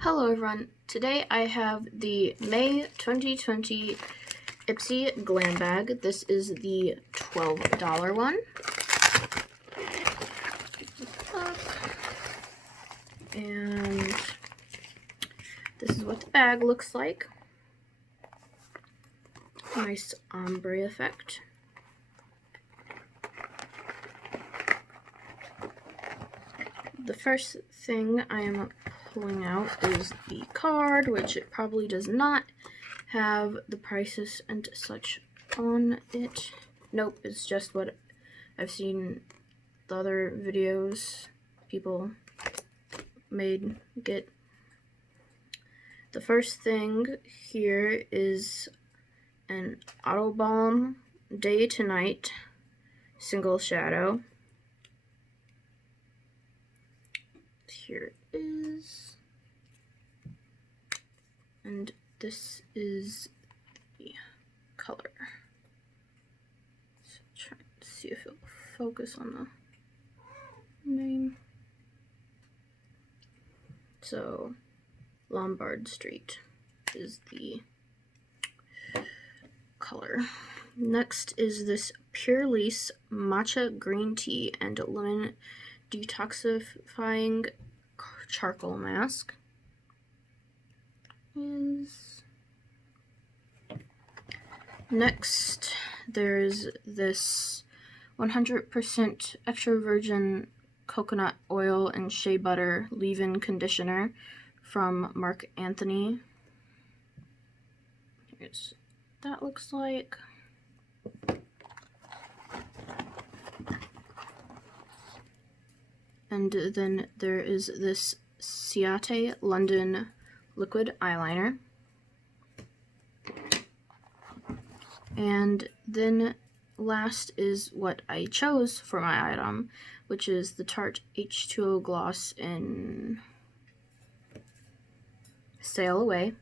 Hello everyone, today I have the May 2020 Ipsy Glam Bag. This is the $12 one. And this is what the bag looks like. Nice ombre effect. The first thing I am pulling out is the card, which it probably does not have the prices and such on it. Nope, it's just what I've seen the other videos people get. The first thing here is an Auto Balm Day to Night Single Shadow. Here it is. And this is the color. So try to see if it'll focus on the name. So Lombard Street is the color. Next is this Pure Lease Matcha Green Tea and Lemon Detoxifying Charcoal Mask. Next, there's this 100% extra virgin coconut oil and shea butter leave-in conditioner from Mark Anthony. Here's what that looks like. And then there is this Ciate London liquid eyeliner. And then last is what I chose for my item, which is the Tarte H2O Gloss in Sail Away.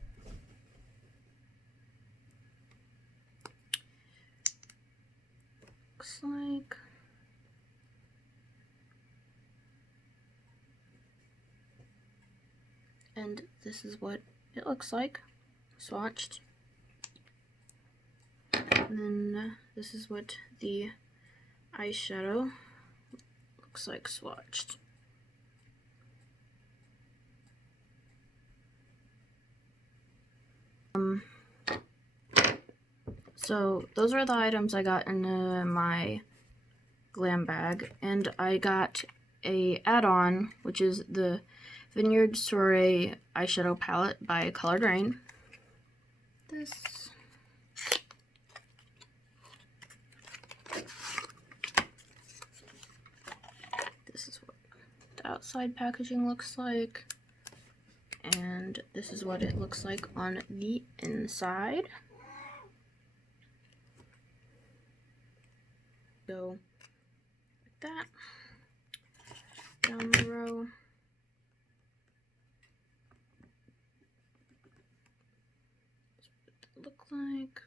Looks like. And this is what it looks like, swatched. And then this is what the eyeshadow looks like swatched. So those are the items I got in my glam bag, and I got a add-on, which is the Vineyard Soiree eyeshadow palette by Colored Rain. This is what the outside packaging looks like, and this is what it looks like on the inside. Go like that down the row. Look like.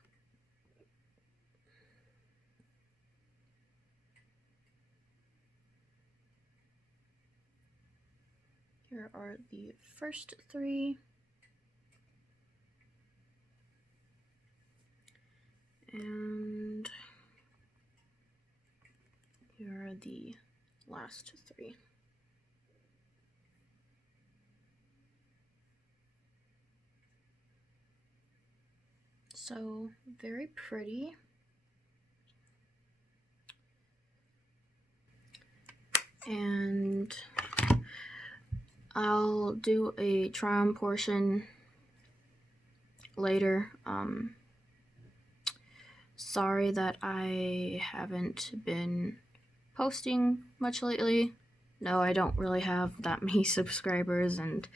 Here are the first three. And here are the last three. So very pretty. And I'll do a try-on portion later. Sorry that I haven't been posting much lately. No, I don't really have that many subscribers and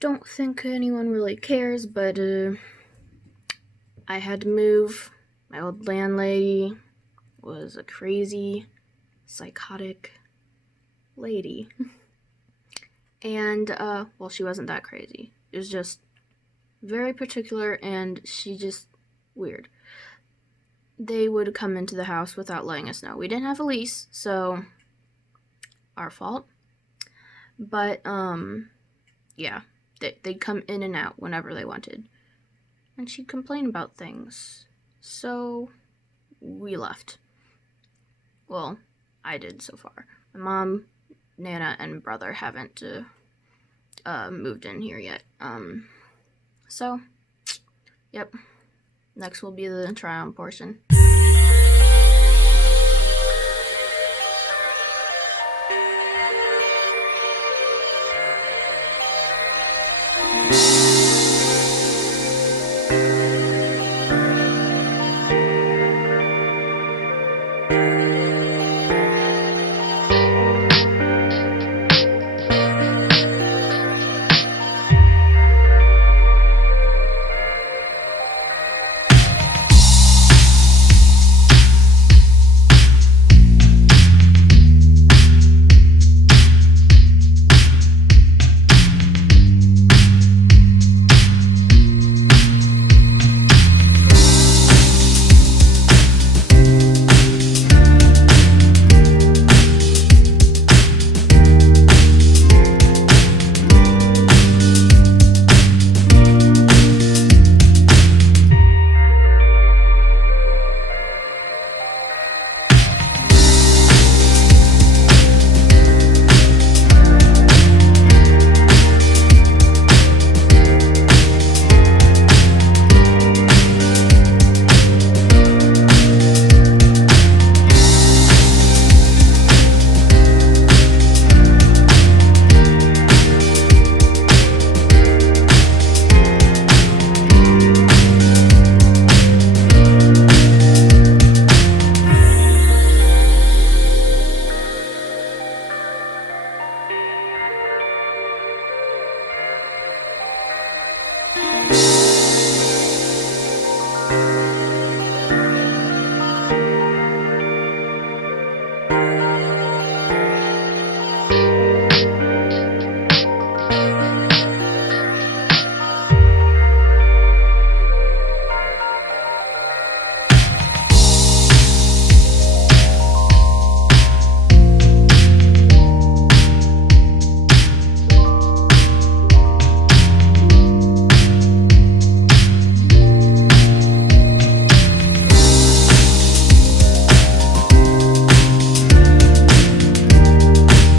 don't think anyone really cares, but I had to move. My old landlady was a crazy, psychotic lady. And, well, she wasn't that crazy. It was just very particular, and she just weird. They would come into the house without letting us know. We didn't have a lease, so our fault. But, yeah, they'd come in and out whenever they wanted. And she'd complain about things. So we left. Well, I did so far. My mom, Nana, and brother haven't moved in here yet. So, yep. Next will be the try-on portion.